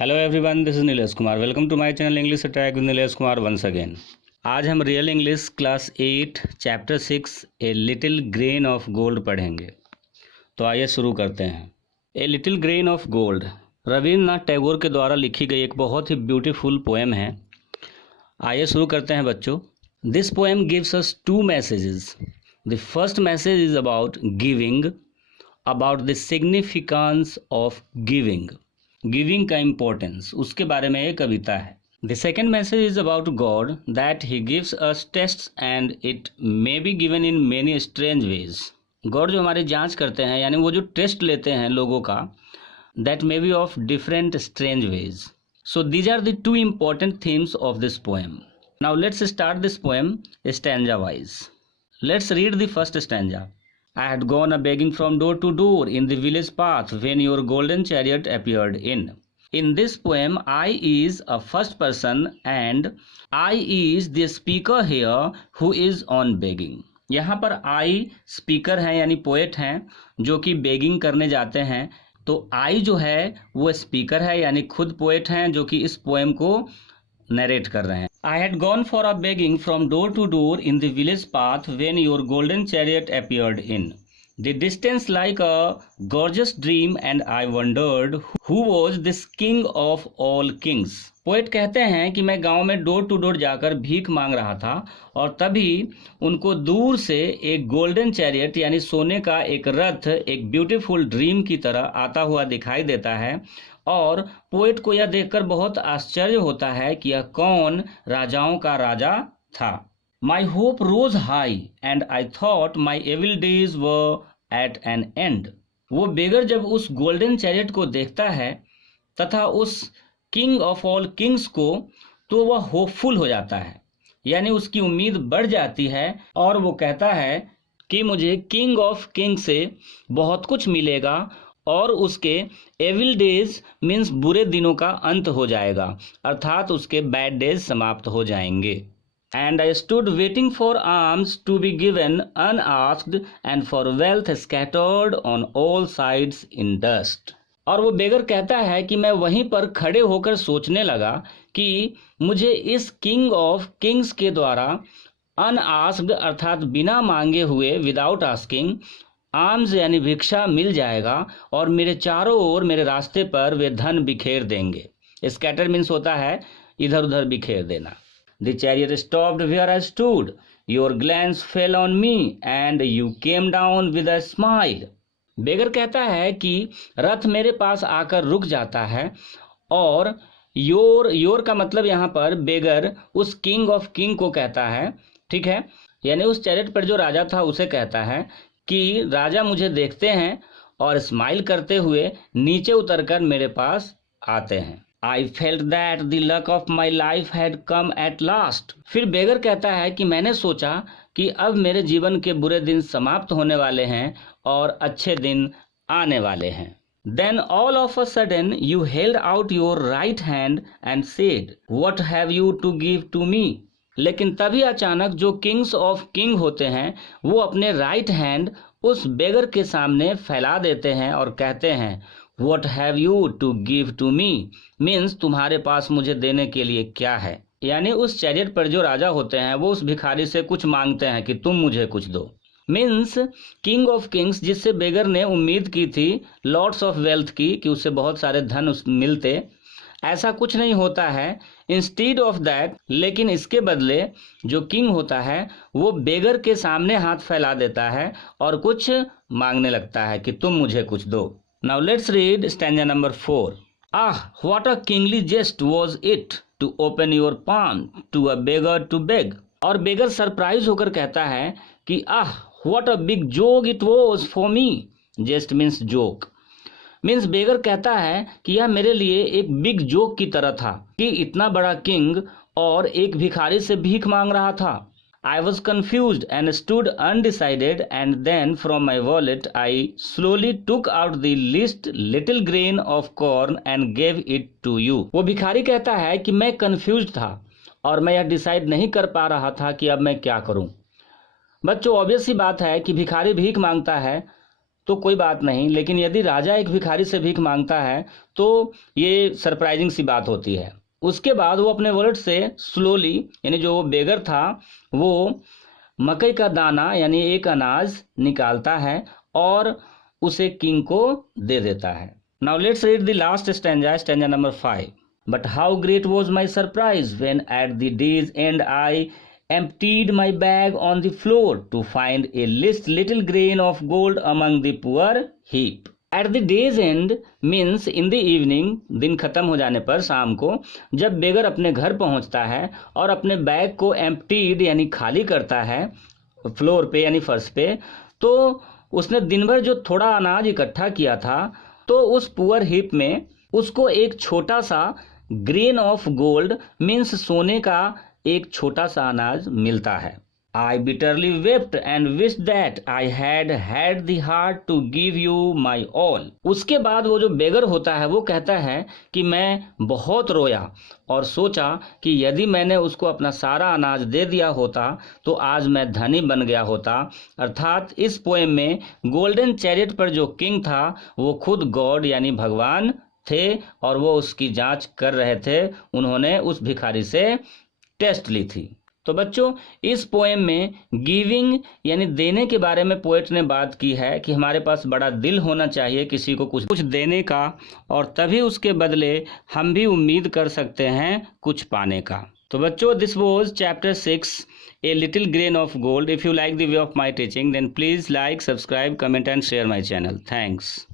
Hello everyone, this is Nilesh Kumar. Welcome to my channel English attack with Nilesh Kumar once again. आज हम real English class 8 chapter 6 a little grain of gold पढ़ेंगे। तो आइए शुरू करते हैं। A little grain of gold Rabindranath Tagore के द्वारा लिखी गई एक बहुत ही ब्यूटीफुल पोएम है। आइए शुरू करते हैं बच्चों। This poem gives us two messages. The first message is about giving, about the significance of giving, giving का इम्पोर्टेंस, उसके बारे में एक कविता है। The second message is about God, that he gives us tests and it may be given in many strange ways. God जो हमारी जांच करते हैं, यानी वो जो टेस्ट लेते हैं लोगों का, that may be of different strange ways. So these are the two important themes of this poem. Now let's start this poem stanza wise. Let's read the first stanza. I had gone a begging from door to door in the village path when your golden chariot appeared in. In this poem, I is a first person and I is the speaker here who is on begging. यहाँ पर I speaker हैं यानी poet हैं जो कि begging करने जाते हैं। तो I जो है वो स्पीकर है यानी खुद पोएट हैं जो कि इस पोएम को नरेट कर रहे हैं। I had gone for a begging from door to door in the village path when your golden chariot appeared in. The distance like a gorgeous dream and I wondered who was this king of all kings. Poet कहते हैं कि मैं गांव में door to door जाकर भीख मांग रहा था और तभी उनको दूर से एक गोल्डन चैरियट यानी सोने का एक रथ एक ब्यूटीफुल ड्रीम की तरह आता हुआ दिखाई देता है। और पोएट को यह देखकर बहुत आश्चर्य होता है कि यह कौन राजाओं का राजा था। My hope rose high and I thought my evil days were at an end. वो बेगर जब उस गोल्डन चैरियट को देखता है तथा उस किंग ऑफ ऑल किंग्स को, तो वह होपफुल हो जाता है यानी उसकी उम्मीद बढ़ जाती है और वो कहता है कि मुझे किंग ऑफ किंग से बहुत कुछ मिलेगा और उसके एविल डेज मीन्स बुरे दिनों का अंत हो जाएगा, अर्थात उसके बैड डेज समाप्त हो जाएंगे। And I stood waiting for alms to be given unasked and for wealth scattered on all sides in dust. और वो बेगर कहता है कि मैं वहीं पर खड़े होकर सोचने लगा कि मुझे इस किंग ऑफ किंग्स के द्वारा अनआस्क्ड अर्थात बिना मांगे हुए, विदाउट आस्किंग, आर्म्स यानी भिक्षा मिल जाएगा और मेरे चारों ओर मेरे रास्ते पर वे धन बिखेर देंगे। स्कैटर मीन्स होता है इधर उधर बिखेर देना। The chariot stopped where I stood, your glance fell on me and you came down with a smile. Beggar कहता है कि रथ मेरे पास आकर रुक जाता है और योर का मतलब यहाँ पर बेगर उस किंग ऑफ किंग को कहता है, ठीक है, यानी उस चैरियट पर जो राजा था उसे कहता है कि राजा मुझे देखते हैं और स्माइल करते हुए नीचे उतरकर मेरे पास आते हैं। I felt that the luck of my life had come at last. फिर बेगर कहता है कि मैंने सोचा कि अब मेरे जीवन के बुरे दिन समाप्त होने वाले हैं और अच्छे दिन आने वाले हैं। Then all of a sudden you held out your right hand and said, What have you to give to me? लेकिन तभी अचानक जो किंग्स ऑफ किंग होते हैं वो अपने राइट हैंड उस बेगर के सामने फैला देते हैं और कहते हैं what have you to give to me, means तुम्हारे पास मुझे देने के लिए क्या है। यानी उस चैरियट पर जो राजा होते हैं वो उस भिखारी से कुछ मांगते हैं कि तुम मुझे कुछ दो। मीन्स किंग ऑफ किंग्स जिससे बेगर ने उम्मीद की थी लॉट्स ऑफ वेल्थ की, कि उससे बहुत सारे धन मिलते, ऐसा कुछ नहीं होता है। इंस्टीड ऑफ दैट, लेकिन इसके बदले जो किंग होता है वो बेगर के सामने हाथ फैला देता है और कुछ मांगने लगता है कि तुम मुझे कुछ दो। Now let's read stanza number 4। Ah what a kingly jest was it to open your palm to a beggar to beg. और बेगर सरप्राइज होकर कहता है कि ah what a big joke it was for me. Jest means joke, means beggar कहता है कि यह मेरे लिए एक बिग जोक की तरह था कि इतना बड़ा किंग और एक भिखारी से भीख मांग रहा था। I was confused and stood undecided and then from my wallet I slowly took out the least little grain of corn and gave it to you. वो भिखारी कहता है कि मैं कन्फ्यूज्ड था और मैं यह डिसाइड नहीं कर पा रहा था कि अब मैं क्या करूं। बच्चों ऑब्वियस सी बात है कि भिखारी भीख मांगता है तो कोई बात नहीं, लेकिन यदि राजा एक भिखारी से भीख मांगता है तो ये सरप्राइजिंग सी बात होती है। उसके बाद वो अपने वर्ड से स्लोली, यानी जो वो बेगर था वो मकई का दाना यानी एक अनाज निकालता है और उसे किंग को दे देता है। Now let's read the last stanza, stanza number 5। But how great was my surprise when at the days and I emptied my bag on the floor to find a little grain of gold among the poor heap. At the day's end means in the evening, दिन खत्म हो जाने पर, शाम को, जब बेगर अपने घर पहुंचता है और अपने बैग को emptied यानी खाली करता है फ्लोर पे यानी फर्श पे, तो उसने दिन भर जो थोड़ा अनाज इकट्ठा किया था तो उस पुअर हीप में उसको एक छोटा सा ग्रेन ऑफ गोल्ड मीन्स सोने का एक छोटा सा अनाज मिलता है। I bitterly wept and wished that I had the heart to give you my all. उसके बाद वो जो बेगर होता है वो कहता है कि मैं बहुत रोया और सोचा कि यदि मैंने उसको अपना सारा अनाज दे दिया होता तो आज मैं धनी बन गया होता। अर्थात इस पोएम में गोल्डन चैरियट पर जो किंग था वो खुद गॉड यानी भगवान थे और वो उसकी जांच कर रहे थे। उन्होंने उस भिखारी से टेस्ट ली थी। तो बच्चों, इस पोएम में गिविंग यानी देने के बारे में पोएट ने बात की है कि हमारे पास बड़ा दिल होना चाहिए किसी को कुछ देने का, और तभी उसके बदले हम भी उम्मीद कर सकते हैं कुछ पाने का। तो बच्चों, this was chapter 6 a little grain of gold. If you like the way of my teaching then please like, subscribe, comment and share my channel. Thanks.